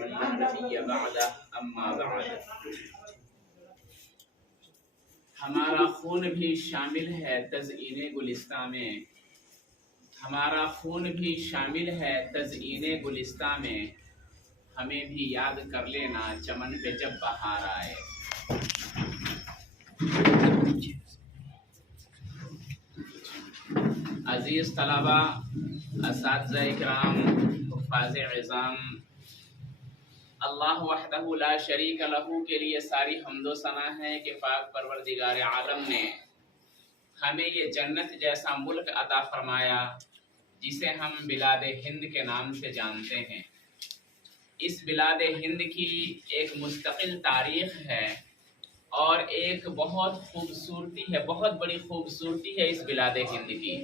من لا نبی بعدہ اما بعد۔ ہمارا خون بھی شامل ہے تزئین گلستان میں، ہمارا خون بھی شامل ہے تزئین گلستان میں، ہمیں بھی یاد کر لینا چمن پہ جب بہار آئے۔ عزیز طلبہ، اساتذہ اکرام، حفاظ عظام، اللہ وحدہ لا شریک لہ کے لیے ساری حمد و ثنا ہے کہ پاک پروردگار عالم نے ہمیں یہ جنت جیسا ملک عطا فرمایا جسے ہم بلاد ہند کے نام سے جانتے ہیں۔ اس بلاد ہند کی ایک مستقل تاریخ ہے اور ایک بہت خوبصورتی ہے، بہت بڑی خوبصورتی ہے اس بلاد ہند کی۔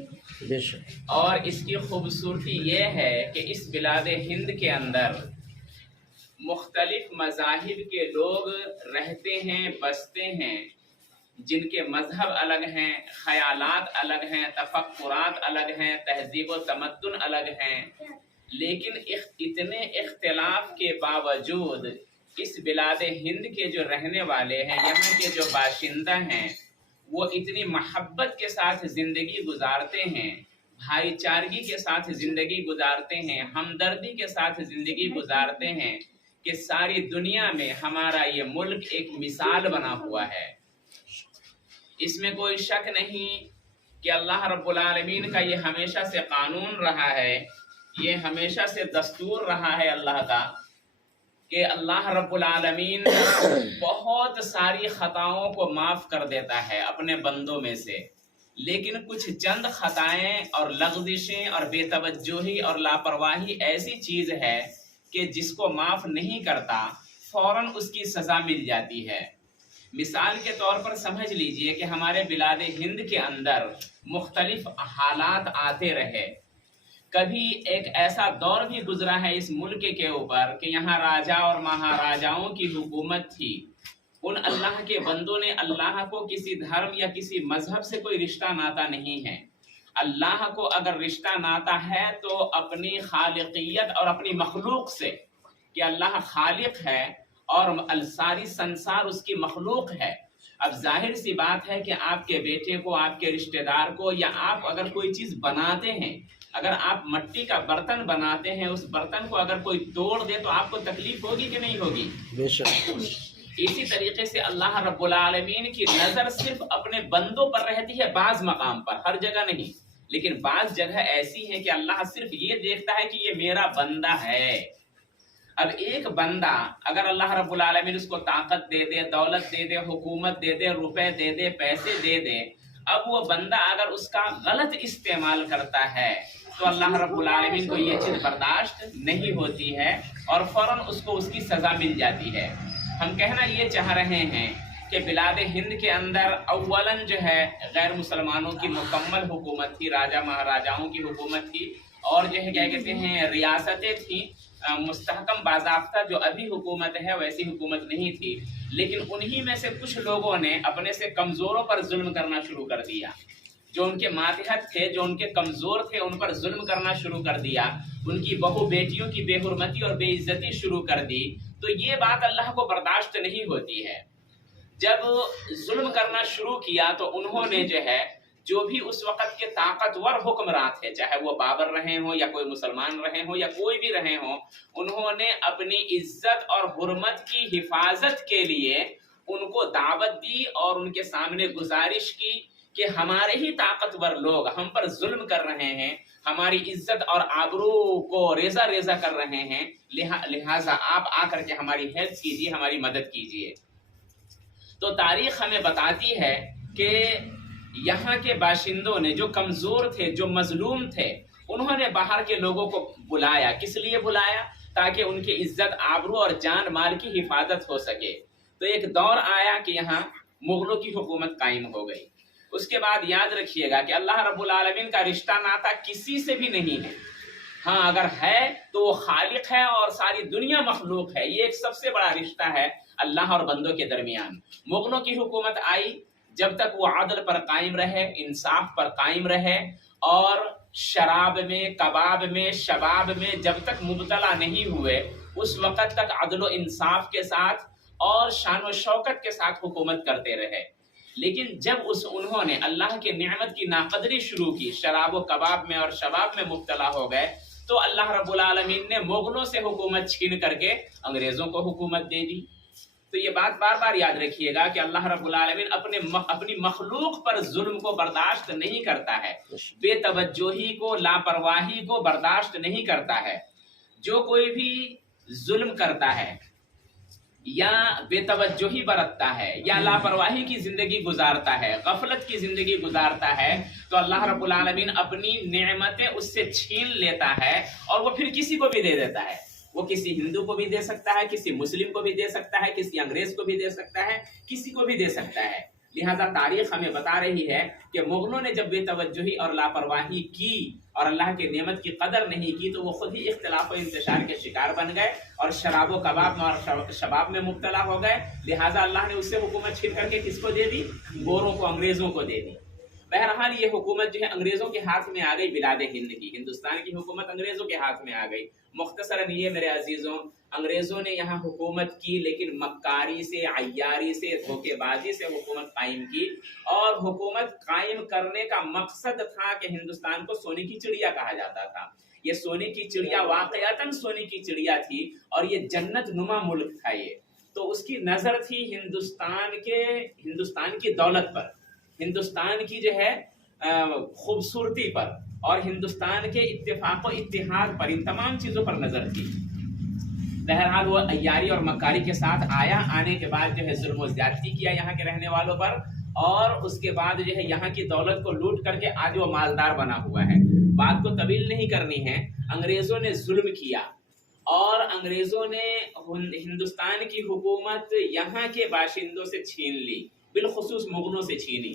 اور اس کی خوبصورتی یہ ہے کہ اس بلاد ہند کے اندر مختلف مذاہب کے لوگ رہتے ہیں، بستے ہیں، جن کے مذہب الگ ہیں، خیالات الگ ہیں، تفکرات الگ ہیں، تہذیب و تمدن الگ ہیں، لیکن اتنے اختلاف کے باوجود اس بلاد ہند کے جو رہنے والے ہیں، یہاں کے جو باشندہ ہیں، وہ اتنی محبت کے ساتھ زندگی گزارتے ہیں، بھائی چارگی کے ساتھ زندگی گزارتے ہیں، ہمدردی کے ساتھ زندگی گزارتے ہیں کہ ساری دنیا میں ہمارا یہ ملک ایک مثال بنا ہوا ہے۔ اس میں کوئی شک نہیں کہ اللہ رب العالمین کا یہ ہمیشہ سے قانون رہا ہے، یہ ہمیشہ سے دستور رہا ہے اللہ کا کہ اللہ رب العالمین بہت ساری خطاؤں کو معاف کر دیتا ہے اپنے بندوں میں سے، لیکن کچھ چند خطائیں اور لغزشیں اور بے توجہی اور لاپرواہی ایسی چیز ہے کہ جس کو معاف نہیں کرتا فوراً اس کی سزا مل جاتی ہے۔ مثال کے طور پر سمجھ لیجئے کہ ہمارے بلاد ہند کے اندر مختلف حالات آتے رہے۔ کبھی ایک ایسا دور بھی گزرا ہے اس ملک کے اوپر کہ یہاں راجا اور مہاراجاؤں کی حکومت تھی۔ ان اللہ کے بندوں نے اللہ کو کسی دھرم یا کسی مذہب سے کوئی رشتہ ناتا نہیں ہے۔ اللہ کو اگر رشتہ ناتا ہے تو اپنی خالقیت اور اپنی مخلوق سے، کہ اللہ خالق ہے اور ساری سنسار اس کی مخلوق ہے۔ اب ظاہر سی بات ہے کہ آپ کے بیٹے کو، آپ کے رشتہ دار کو، یا آپ اگر کوئی چیز بناتے ہیں، اگر آپ مٹی کا برتن بناتے ہیں، اس برتن کو اگر کوئی توڑ دے تو آپ کو تکلیف ہوگی کہ نہیں ہوگی؟ بے شک۔ اسی طریقے سے اللہ رب العالمین کی نظر صرف اپنے بندوں پر رہتی ہے، بعض مقام پر، ہر جگہ نہیں، لیکن بعض جگہ ایسی ہے کہ اللہ صرف یہ دیکھتا ہے کہ یہ میرا بندہ ہے۔ اب ایک بندہ اگر اللہ رب العالمین اس کو طاقت دے دے، دولت دے دے، حکومت دے دے، روپے دے دے، پیسے دے دے، اب وہ بندہ اگر اس کا غلط استعمال کرتا ہے تو اللہ رب العالمین کو یہ چیز برداشت نہیں ہوتی ہے اور فوراً اس کو اس کی سزا مل جاتی ہے۔ ہم کہنا یہ چاہ رہے ہیں کہ بلاد ہند کے اندر اولاً جو ہے غیر مسلمانوں کی مکمل حکومت تھی، راجا مہاراجاؤں کی حکومت تھی، اور جو ہے کیا کہتے ہیں ریاستیں تھیں مستحکم باضابطہ، جو ابھی حکومت ہے ویسی حکومت نہیں تھی، لیکن انہی میں سے کچھ لوگوں نے اپنے سے کمزوروں پر ظلم کرنا شروع کر دیا، جو ان کے ماتحت تھے، جو ان کے کمزور تھے، ان پر ظلم کرنا شروع کر دیا، ان کی بہو بیٹیوں کی بے حرمتی اور بے عزتی شروع کر دی۔ تو یہ بات اللہ کو برداشت نہیں ہوتی ہے۔ جب ظلم کرنا شروع کیا تو انہوں نے جو ہے جو بھی اس وقت کے طاقتور حکمراں تھے، چاہے وہ بابر رہے ہوں یا کوئی مسلمان رہے ہوں یا کوئی بھی رہے ہوں، انہوں نے اپنی عزت اور حرمت کی حفاظت کے لیے ان کو دعوت دی اور ان کے سامنے گزارش کی کہ ہمارے ہی طاقتور لوگ ہم پر ظلم کر رہے ہیں، ہماری عزت اور آبرو کو ریزہ ریزہ کر رہے ہیں، لہٰذا آپ آ کر کے ہماری ہیلپ کیجیے، ہماری مدد کیجیے۔ تو تاریخ ہمیں بتاتی ہے کہ یہاں کے باشندوں نے، جو کمزور تھے، جو مظلوم تھے، انہوں نے باہر کے لوگوں کو بلایا۔ کس لیے بلایا؟ تاکہ ان کی عزت، آبرو اور جان مال کی حفاظت ہو سکے۔ تو ایک دور آیا کہ یہاں مغلوں کی حکومت قائم ہو گئی۔ اس کے بعد یاد رکھیے گا کہ اللہ رب العالمین کا رشتہ ناتا کسی سے بھی نہیں ہے، ہاں اگر ہے تو وہ خالق ہے اور ساری دنیا مخلوق ہے۔ یہ ایک سب سے بڑا رشتہ ہے اللہ اور بندوں کے درمیان۔ مغلوں کی حکومت آئی، جب تک وہ عدل پر قائم رہے، انصاف پر قائم رہے، اور شراب میں، کباب میں، شباب میں جب تک مبتلا نہیں ہوئے، اس وقت تک عدل و انصاف کے ساتھ اور شان و شوکت کے ساتھ حکومت کرتے رہے، لیکن جب انہوں نے اللہ کے نعمت کی ناقدری شروع کی، شراب و کباب میں اور شباب میں مبتلا ہو گئے، تو اللہ رب العالمین نے مغلوں سے حکومت چھین کر کے انگریزوں کو حکومت دے دی۔ تو یہ بات بار بار یاد رکھیے گا کہ اللہ رب العالمین اپنی مخلوق پر ظلم کو برداشت نہیں کرتا ہے، بے توجہی کو، لاپرواہی کو برداشت نہیں کرتا ہے۔ جو کوئی بھی ظلم کرتا ہے یا بے توجہی برتتا ہے یا لاپرواہی کی زندگی گزارتا ہے، غفلت کی زندگی گزارتا ہے، تو اللہ رب العالمین اپنی نعمتیں اس سے چھین لیتا ہے اور وہ پھر کسی کو بھی دے دیتا ہے۔ وہ کسی ہندو کو بھی دے سکتا ہے، کسی مسلم کو بھی دے سکتا ہے، کسی انگریز کو بھی دے سکتا ہے، کسی کو بھی دے سکتا ہے۔ لہذا تاریخ ہمیں بتا رہی ہے کہ مغلوں نے جب بے توجہی اور لاپرواہی کی اور اللہ کے نعمت کی قدر نہیں کی تو وہ خود ہی اختلاف و انتشار کے شکار بن گئے اور شراب و کباب اور شباب میں مبتلا ہو گئے۔ لہٰذا اللہ نے اس سے حکومت چھین کر کے کس کو دے دی؟ گوروں کو، انگریزوں کو دے دی۔ بہرحال یہ حکومت جو ہے انگریزوں کے ہاتھ میں آ گئی، بلاد ہند کی، ہندوستان کی حکومت انگریزوں کے ہاتھ میں آ گئی۔ مختصراً یہ میرے عزیزوں، انگریزوں نے یہاں حکومت کی لیکن مکاری سے، عیاری سے، دھوکے بازی سے حکومت قائم کی، اور حکومت قائم کرنے کا مقصد تھا کہ ہندوستان کو سونے کی چڑیا کہا جاتا تھا۔ یہ سونے کی چڑیا واقعتاً سونے کی چڑیا تھی اور یہ جنت نما ملک تھا۔ یہ تو اس کی نظر تھی ہندوستان کی دولت پر، ہندوستان کی جو ہے خوبصورتی پر اور ہندوستان کے اتفاق و اتحاد پر، ان تمام چیزوں پر نظر تھی۔ بہرحال وہ عیاری اور مکاری کے ساتھ آیا، آنے کے بعد جو ہے ظلم و زیادتی کیا یہاں کے رہنے والوں پر، اور اس کے بعد جو ہے یہاں کی دولت کو لوٹ کر کے آج وہ مالدار بنا ہوا ہے۔ بات کو طویل نہیں کرنی ہے، انگریزوں نے ظلم کیا اور انگریزوں نے ہندوستان کی حکومت یہاں کے باشندوں سے چھین لی، بالخصوص مغلوں سے چھینی،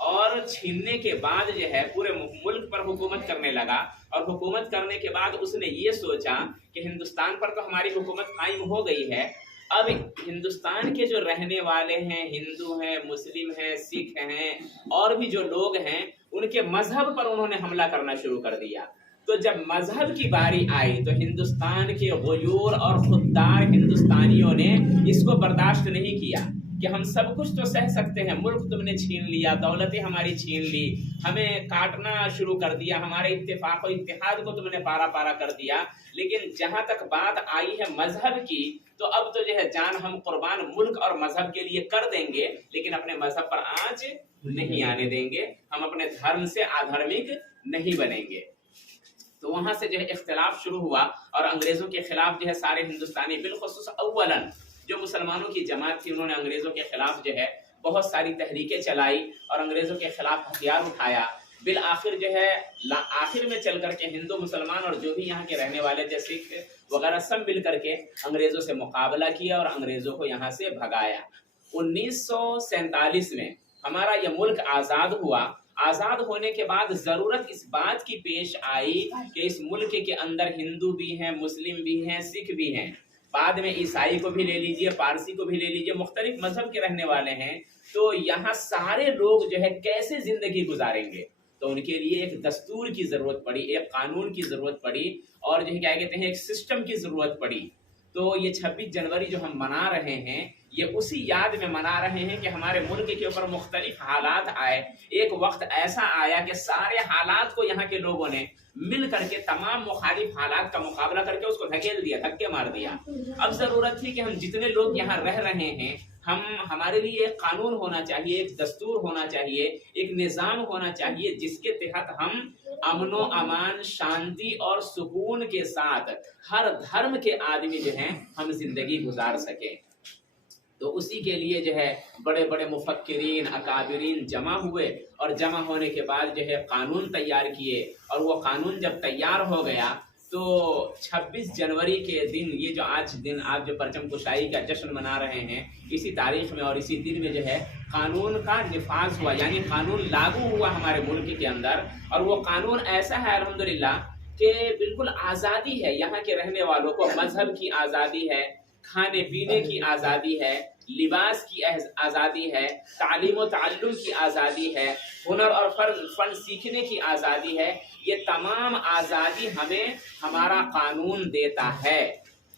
اور چھیننے کے بعد جو ہے پورے ملک پر حکومت کرنے لگا، اور حکومت کرنے کے بعد اس نے یہ سوچا کہ ہندوستان پر تو ہماری حکومت قائم ہو گئی ہے، اب ہندوستان کے جو رہنے والے ہیں، ہندو ہیں، مسلم ہیں، سکھ ہیں، اور بھی جو لوگ ہیں، ان کے مذہب پر انہوں نے حملہ کرنا شروع کر دیا۔ تو جب مذہب کی باری آئی تو ہندوستان کے غیور اور خوددار ہندوستانیوں نے اس کو برداشت نہیں کیا کہ ہم سب کچھ تو سہ سکتے ہیں، ملک تم نے چھین لیا، دولتیں ہماری چھین لی، ہمیں کاٹنا شروع کر دیا، ہمارے اتفاق و اتحاد کو تم نے پارا پارا کر دیا، لیکن جہاں تک بات آئی ہے مذہب کی تو اب تو جو ہے جان ہم قربان ملک اور مذہب کے لیے کر دیں گے، لیکن اپنے مذہب پر آنچ نہیں آنے دیں گے، ہم اپنے دھرم سے آدھرمک نہیں بنیں گے۔ تو وہاں سے جو ہے اختلاف شروع ہوا اور انگریزوں کے خلاف جو ہے سارے ہندوستانی، بالخصوص اولاً جو مسلمانوں کی جماعت تھی، انہوں نے انگریزوں کے خلاف جو ہے بہت ساری تحریکیں چلائی اور انگریزوں کے خلاف ہتھیار اٹھایا۔ بالآخر جو ہے آخر میں چل کر کے ہندو مسلمان اور جو بھی یہاں کے رہنے والے تھے، سکھ وغیرہ، سب مل کر کے انگریزوں سے مقابلہ کیا اور انگریزوں کو یہاں سے بھگایا۔ 1947 میں ہمارا یہ ملک آزاد ہوا۔ آزاد ہونے کے بعد ضرورت اس بات کی پیش آئی کہ اس ملک کے اندر ہندو بھی ہیں، مسلم بھی ہیں، سکھ بھی ہیں، بعد میں عیسائی کو بھی لے لیجئے، پارسی کو بھی لے لیجئے، مختلف مذہب کے رہنے والے ہیں، تو یہاں سارے لوگ جو ہے کیسے زندگی گزاریں گے؟ تو ان کے لیے ایک دستور کی ضرورت پڑی، ایک قانون کی ضرورت پڑی، اور جو ہے کیا کہتے ہیں، ایک سسٹم کی ضرورت پڑی۔ تو یہ 26 جنوری جو ہم منا رہے ہیں، یہ اسی یاد میں منا رہے ہیں کہ ہمارے ملک کے اوپر مختلف حالات آئے۔ ایک وقت ایسا آیا کہ سارے حالات کو یہاں کے لوگوں نے مل کر کے تمام مخالف حالات کا مقابلہ کر کے اس کو دھکیل دیا، دھکے مار دیا۔ اب ضرورت تھی کہ ہم جتنے لوگ یہاں رہ رہے ہیں، ہمارے لیے ایک قانون ہونا چاہیے، ایک دستور ہونا چاہیے، ایک نظام ہونا چاہیے جس کے تحت ہم امن و امان، شانتی اور سکون کے ساتھ ہر دھرم کے آدمی جو ہیں ہم زندگی گزار سکیں۔ تو اسی کے لیے جو ہے بڑے بڑے مفکرین، اکابرین جمع ہوئے، اور جمع ہونے کے بعد جو ہے قانون تیار کیے، اور وہ قانون جب تیار ہو گیا تو 26 جنوری کے دن، یہ جو آج دن آپ جو پرچم کشائی کا جشن منا رہے ہیں، اسی تاریخ میں اور اسی دن میں جو ہے قانون کا نفاذ ہوا، یعنی قانون لاگو ہوا ہمارے ملک کے اندر۔ اور وہ قانون ایسا ہے الحمدللہ کہ بالکل آزادی ہے، یہاں کے رہنے والوں کو مذہب کی آزادی ہے، کھانے پینے کی آزادی ہے، لباس کی آزادی ہے، تعلیم و تعلم کی آزادی ہے، ہنر اور فن سیکھنے کی آزادی ہے۔ یہ تمام آزادی ہمیں ہمارا قانون دیتا ہے۔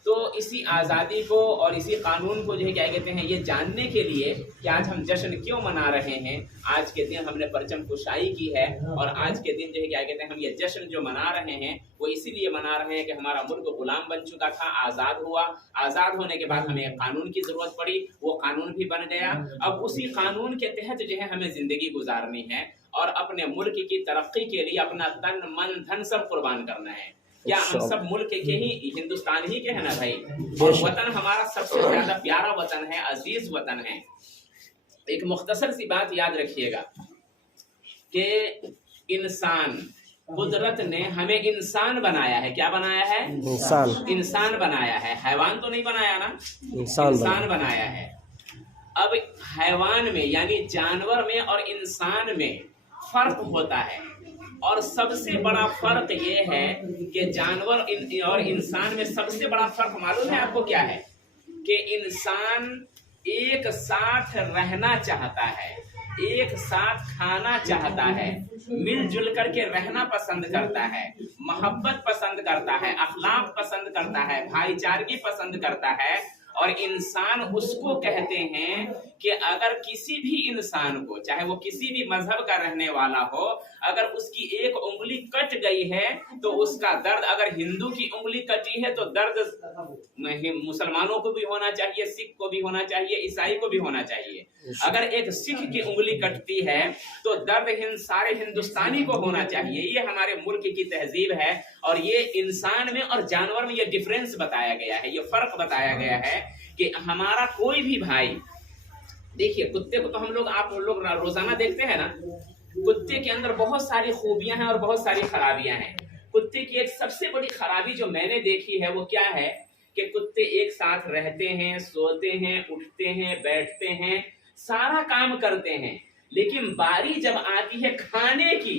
تو اس اسی آزادی کو اور اسی قانون کو جو ہے کیا کہتے ہیں یہ جاننے کے لیے کہ آج ہم جشن کیوں منا رہے ہیں. آج کے دن ہم نے پرچم کشائی کی ہے اور آج کے دن جو ہے کیا کہتے ہیں ہم یہ جشن جو منا رہے ہیں وہ اسی لیے منا رہے ہیں کہ ہمارا ملک غلام بن چکا تھا, آزاد ہوا. آزاد ہونے کے بعد ہمیں ایک قانون کی ضرورت پڑی, وہ قانون بھی بن گیا. اب اسی قانون کے تحت جو ہے ہمیں زندگی گزارنی ہے اور اپنے ملک کی ترقی کے لیے اپنا تن من دھن سب قربان کرنا ہے. کیا ہم سب ملک کے ہی, ہندوستان ہی کے ہیں نا بھائی, اور وطن ہمارا سب سے زیادہ پیارا وطن ہے, عزیز وطن ہے. ایک مختصر سی بات یاد رکھیے گا کہ انسان, قدرت نے ہمیں انسان بنایا ہے. کیا بنایا ہے؟ انسان بنایا ہے. حیوان تو نہیں بنایا نا, انسان بنایا ہے. اب حیوان میں یعنی جانور میں اور انسان میں فرق ہوتا ہے, اور سب سے بڑا فرق یہ ہے کہ جانور اور انسان میں سب سے بڑا فرق معلوم ہے آپ کو کیا ہے؟ کہ انسان ایک ساتھ رہنا چاہتا ہے, ایک ساتھ کھانا چاہتا ہے, مل جل کر کے رہنا پسند کرتا ہے, محبت پسند کرتا ہے, اخلاق پسند کرتا ہے, بھائی چارگی پسند کرتا ہے. اور انسان اس کو کہتے ہیں کہ اگر کسی بھی انسان کو, چاہے وہ کسی بھی مذہب کا رہنے والا ہو, اگر اس کی ایک انگلی کٹ گئی ہے تو اس کا درد, اگر ہندو کی انگلی کٹی ہے تو درد مسلمانوں کو بھی ہونا چاہیے, سکھ کو بھی ہونا چاہیے, عیسائی کو بھی ہونا چاہیے. اگر ایک سکھ کی انگلی کٹتی ہے تو درد سارے ہندوستانی کو ہونا چاہیے. یہ ہمارے ملک کی تہذیب ہے, اور یہ انسان میں اور جانور میں یہ ڈفرینس بتایا گیا ہے, یہ فرق بتایا گیا ہے کہ ہمارا کوئی بھی بھائی, دیکھیے کتے کو تو ہم لوگ, آپ لوگ روزانہ دیکھتے ہیں نا, کتے کے اندر بہت ساری خوبیاں ہیں اور بہت ساری خرابیاں ہیں. کتے کی ایک سب سے بڑی خرابی جو میں نے دیکھی ہے وہ کیا ہے کہ کتے ایک ساتھ رہتے ہیں, سوتے ہیں, اٹھتے ہیں, بیٹھتے ہیں, سارا کام کرتے ہیں, لیکن باری جب آتی ہے کھانے کی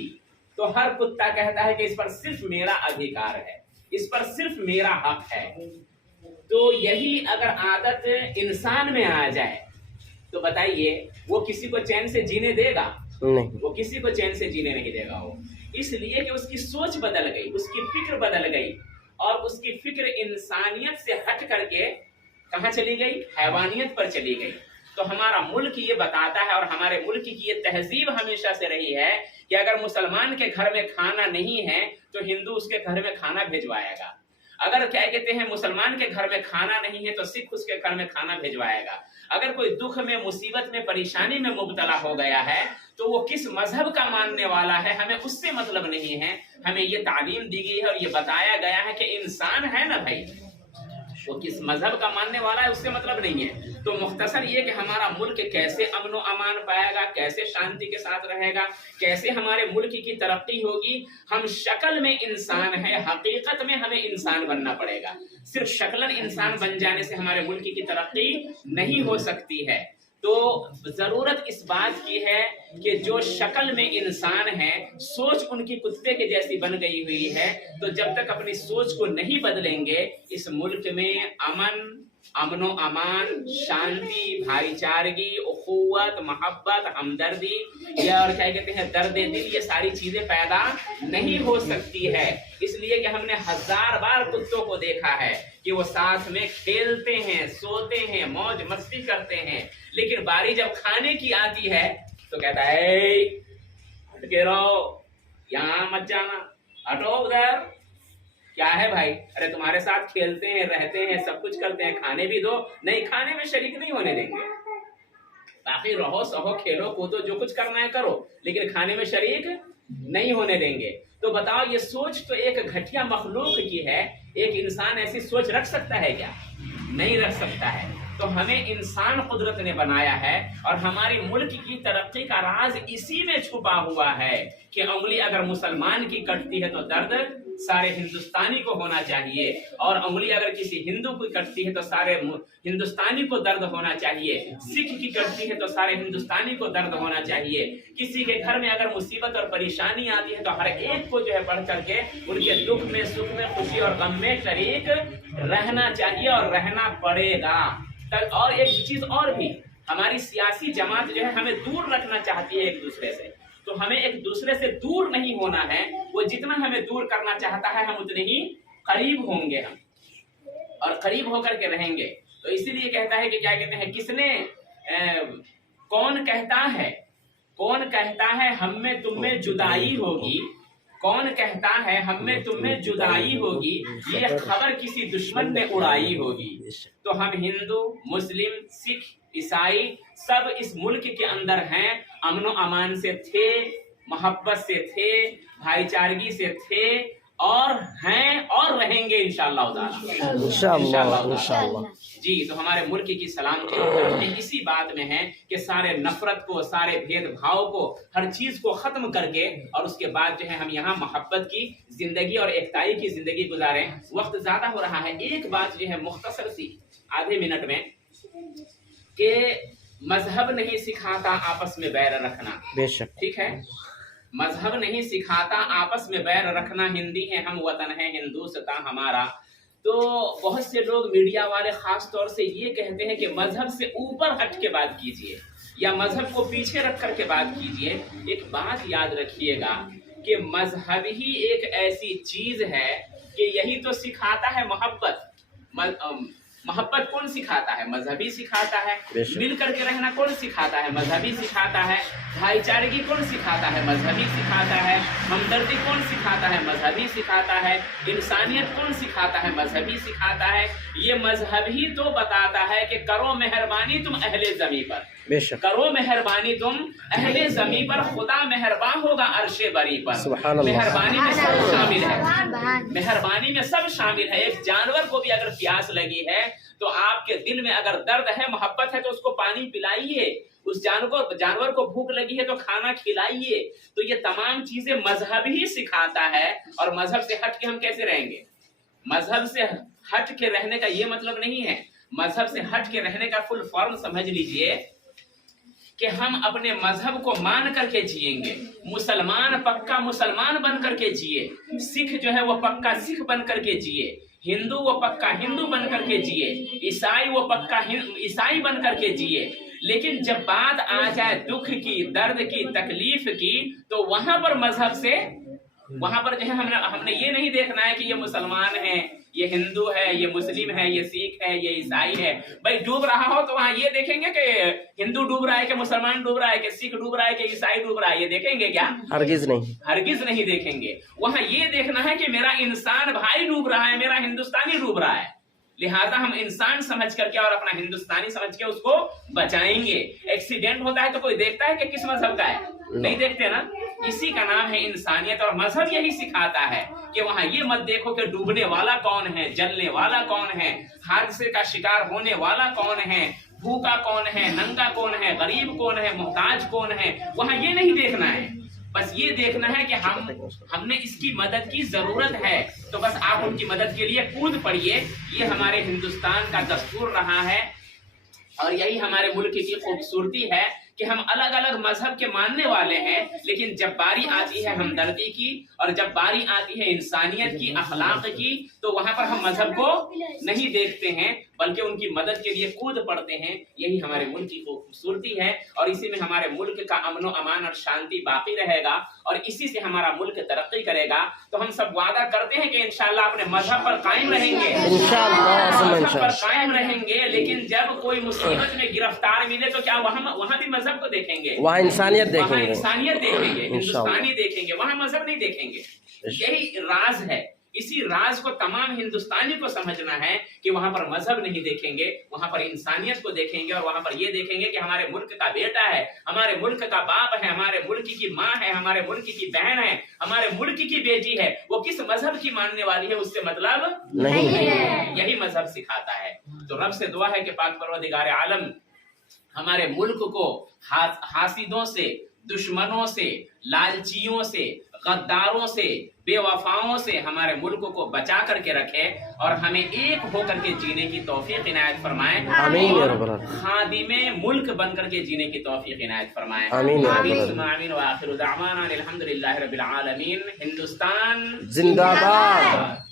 تو ہر کتا کہتا ہے کہ اس پر صرف میرا ادھیکار ہے, اس پر صرف میرا حق ہے. تو یہی اگر عادت انسان میں آ جائے تو بتائیے وہ کسی کو چین سے جینے دے گا؟ نہیں, وہ کسی کو چین سے جینے نہیں دے گا. وہ اس لیے کہ اس کی سوچ بدل گئی, اس کی فکر بدل گئی, اور اس کی فکر انسانیت سے ہٹ کر کے کہاں چلی گئی؟ حیوانیت پر چلی گئی. تو ہمارا ملک یہ بتاتا ہے, اور ہمارے ملک کی یہ تہذیب ہمیشہ سے رہی ہے کہ اگر مسلمان کے گھر میں کھانا نہیں ہے تو ہندو اس کے گھر میں کھانا بھیجوائے گا. اگر کیا کہتے ہیں مسلمان کے گھر میں کھانا نہیں ہے تو سکھ اس کے گھر میں کھانا بھیجوائے گا. اگر کوئی دکھ میں, مصیبت میں, پریشانی میں مبتلا ہو گیا ہے تو وہ کس مذہب کا ماننے والا ہے ہمیں اس سے مطلب نہیں ہے. ہمیں یہ تعلیم دی گئی ہے اور یہ بتایا گیا ہے کہ انسان ہے نا بھائی, وہ کس مذہب کا ماننے والا ہے اس سے مطلب نہیں ہے. تو مختصر یہ کہ ہمارا ملک کیسے امن و امان پائے گا, کیسے شانتی کے ساتھ رہے گا, کیسے ہمارے ملک کی ترقی ہوگی. ہم شکل میں انسان ہیں, حقیقت میں ہمیں انسان بننا پڑے گا. صرف شکلاً انسان بن جانے سے ہمارے ملک کی ترقی نہیں ہو سکتی ہے. تو ضرورت اس بات کی ہے کہ جو شکل میں انسان ہے, سوچ ان کی کتے کے جیسی بن گئی ہوئی ہے, تو جب تک اپنی سوچ کو نہیں بدلیں گے اس ملک میں امن و امان, شانتی, بھائی چارگی, اخوت, محبت, ہمدردی, یہ اور کیا کہتے ہیں درد دل, یہ ساری چیزیں پیدا نہیں ہو سکتی ہے. اس لیے کہ ہم نے 1000 بار کتوں کو دیکھا ہے کہ وہ ساتھ میں کھیلتے ہیں, سوتے ہیں, موج مستی کرتے ہیں, لیکن باری جب کھانے کی آتی ہے تو کہتا ہے ہٹ کے رہو, یہاں مت جانا, ہٹو ادھر. کیا ہے بھائی؟ ارے تمہارے ساتھ کھیلتے ہیں, رہتے ہیں, سب کچھ کرتے ہیں, کھانے بھی دو. نہیں, کھانے میں شریک نہیں ہونے دیں گے. باقی رہو, سہو, کھیلو, کودو, جو کچھ کرنا ہے کرو, لیکن کھانے میں شریک نہیں ہونے دیں گے. تو بتاؤ یہ سوچ تو ایک گھٹیا مخلوق کی ہے. ایک انسان ایسی سوچ رکھ سکتا ہے کیا؟ نہیں رکھ سکتا ہے. تو ہمیں انسان قدرت نے بنایا ہے, اور ہمارے ملک کی ترقی کا راز اسی میں چھپا ہوا ہے کہ انگلی اگر مسلمان کی کٹتی ہے تو درد سارے ہندوستانی کو ہونا چاہیے, اور انگلی اگر کسی ہندو کی کٹتی ہے تو سارے ہندوستانی کو درد ہونا چاہیے. سکھ کی کٹتی ہے تو سارے ہندوستانی کو درد ہونا چاہیے. کسی کے گھر میں اگر مصیبت اور پریشانی آتی ہے تو ہر ایک کو جو ہے پڑھ کر کے ان کے دکھ میں, سکھ میں, خوشی اور غم میں شریک رہنا چاہیے, اور رہنا پڑے گا. اور ایک چیز اور بھی, ہماری سیاسی جماعت جو ہے ہمیں دور رکھنا چاہتی ہے ایک دوسرے سے, تو ہمیں ایک دوسرے سے دور نہیں ہونا ہے. وہ جتنا ہمیں دور کرنا چاہتا ہے ہم اتنے ہی قریب ہوں گے. اور قریب ہو کر کے رہیں گے. تو اسی لیے کہتا ہے کہ کیا کہتے ہیں, کس نے کون کہتا ہے ہم میں تم میں جدائی ہوگی, کون کہتا ہے ہم میں تم میں جدائی ہوگی, یہ خبر کسی دشمن نے اڑائی ہوگی. تو ہم ہندو, مسلم, سکھ, عیسائی سب اس ملک کے اندر ہیں, امن و امان سے تھے, محبت سے تھے, بھائی چارگی سے تھے, اور ہیں اور رہیں گے انشاءاللہ تعالی. انشاءاللہ. جی, تو ہمارے ملک کی سلامتی اسی بات میں ہے کہ سارے نفرت کو, سارے بھید بھاؤ کو, ہر چیز کو ختم کر کے, اور اس کے بعد جو ہے ہم یہاں محبت کی زندگی اور ایکتائی کی زندگی گزاریں. وقت زیادہ ہو رہا ہے, ایک بات جو ہے مختصر سی آدھے منٹ میں, کہ مذہب نہیں سکھاتا آپس میں بیر رکھنا. بے شک, ٹھیک ہے, مذہب نہیں سکھاتا آپس میں بیر رکھنا, ہندی ہے ہم, وطن ہے ہندوستان ہمارا. تو بہت سے لوگ میڈیا والے خاص طور سے یہ کہتے ہیں کہ مذہب سے اوپر ہٹ کے بات کیجئے, یا مذہب کو پیچھے رکھ کر کے بات کیجئے. ایک بات یاد رکھیے گا کہ مذہب ہی ایک ایسی چیز ہے کہ یہی تو سکھاتا ہے محبت. محبت کون سکھاتا ہے؟ مذہبی سکھاتا ہے. مل کر کے رہنا کون سکھاتا ہے؟ مذہبی سکھاتا ہے. بھائی چارگی کون سکھاتا ہے؟ مذہبی سکھاتا ہے. ہمدردی کون سکھاتا ہے؟ مذہبی سکھاتا ہے. انسانیت کون سکھاتا ہے؟ مذہبی سکھاتا ہے. یہ مذہب ہی تو بتاتا ہے کہ کرو مہربانی تم اہل زمین پر, کرو مہربانی تم اہل زمین پر, خدا مہربان ہوگا عرش بری پر. مہربانی میں سب شامل ہے, مہربانی میں سب شامل ہے. ایک جانور کو بھی اگر پیاس لگی ہے تو آپ کے دل میں اگر درد ہے, محبت ہے, تو اس کو پانی پلائیے. اس جانور کو بھوک لگی ہے تو کھانا کھلائیے. تو یہ تمام چیزیں مذہب ہی سکھاتا ہے. اور مذہب سے ہٹ کے ہم کیسے رہیں گے؟ مذہب سے ہٹ کے رہنے کا یہ مطلب نہیں ہے. مذہب سے ہٹ کے رہنے کا فل فارم سمجھ لیجئے کہ ہم اپنے مذہب کو مان کر کے جئیں گے. مسلمان پکا مسلمان بن کر کے جیے, سکھ جو ہے وہ پکا سکھ بن کر کے جیے, ہندو وہ پکا ہندو بن کر کے جیے, عیسائی وہ پکا عیسائی بن کر کے جیے. لیکن جب بات آ جائے دکھ کی, درد کی, تکلیف کی, تو وہاں پر مذہب سے, وہاں پر جو ہے ہم نے یہ نہیں دیکھنا ہے کہ یہ مسلمان ہے, یہ ہندو ہے, یہ مسلم ہے, یہ سکھ ہے, یہ عیسائی ہے. بھائی ڈوب رہا ہو تو وہاں یہ دیکھیں گے کہ ہندو ڈوب رہا ہے, کہ مسلمان ڈوب رہا ہے, کہ سکھ ڈوب رہا ہے, کہ عیسائی ڈوب رہا ہے, یہ دیکھیں گے کیا؟ ہرگز نہیں, ہرگز نہیں دیکھیں گے. وہاں یہ دیکھنا ہے کہ میرا انسان بھائی ڈوب رہا ہے, میرا ہندوستانی ڈوب رہا ہے. لہٰذا ہم انسان سمجھ کر کے اور اپنا ہندوستانی سمجھ کے اس کو بچائیں گے. ایکسیڈنٹ ہوتا ہے تو کوئی دیکھتا ہے کہ کس مذہب کا ہے؟ نہیں دیکھتے نا. اسی کا نام ہے انسانیت, اور مذہب یہی سکھاتا ہے کہ وہاں یہ مت دیکھو کہ ڈوبنے والا کون ہے, جلنے والا کون ہے, حادثے کا شکار ہونے والا کون ہے, بھوکا کون ہے, ننگا کون ہے, غریب کون ہے, محتاج کون ہے. وہاں یہ نہیں دیکھنا ہے. بس یہ دیکھنا ہے کہ ہم نے اس کی مدد کی ضرورت ہے, تو بس آپ ان کی مدد کے لیے کود پڑیے. یہ ہمارے ہندوستان کا دستور رہا ہے, اور یہی ہمارے ملک کی خوبصورتی ہے کہ ہم الگ الگ مذہب کے ماننے والے ہیں, لیکن جب باری آتی ہے ہمدردی کی, اور جب باری آتی ہے انسانیت کی, اخلاق کی, تو وہاں پر ہم مذہب کو نہیں دیکھتے ہیں, بلکہ ان کی مدد کے لیے کود پڑتے ہیں. یہی ہمارے ملک کی خوبصورتی ہے, اور اسی میں ہمارے ملک کا امن و امان اور شانتی باقی رہے گا, اور اسی سے ہمارا ملک ترقی کرے گا. تو ہم سب وعدہ کرتے ہیں کہ انشاءاللہ اپنے مذہب پر قائم رہیں گے, مذہب پر قائم رہیں گے. لیکن جب کوئی مصیبت میں گرفتار ملے تو کیا وہاں بھی مذہب کو دیکھیں گے؟ وہاں انسانیت دیکھیں گے, انسانیت دیکھیں گے, ہندوستانی دیکھیں گے, وہاں مذہب نہیں دیکھیں گے. یہی راز ہے. اسی راز کو تمام ہندوستانی کو سمجھنا ہے کہ وہاں پر مذہب نہیں دیکھیں گے, وہاں پر انسانیت کو دیکھیں گے, اور وہاں پر یہ دیکھیں گے کہ ہمارے ملک کا بیٹا ہے, ہمارے ملک کا باپ ہے, ہمارے ملک کی ماں ہے, ہمارے ملک کی بہن ہے, ہمارے ملک کی بیٹی ہے, وہ کس مذہب کی ماننے والی ہے اس سے مطلب نہیں ہے. یہی مذہب سکھاتا ہے. تو رب سے دعا ہے کہ پاک پروردگار عالم ہمارے ملک کو حاسدوں سے, دشمنوں سے, لالچیوں سے, غداروں سے, بے وفاؤں سے ہمارے ملک کو بچا کر کے رکھے, اور ہمیں ایک ہو کر کے جینے کی توفیق عنایت فرمائے, اور خادم ملک بن کر کے جینے کی توفیق عنایت فرمائے. آمین آمین. وآخر دعوانا الحمدللہ رب العالمین. ہندوستان زندہ باد.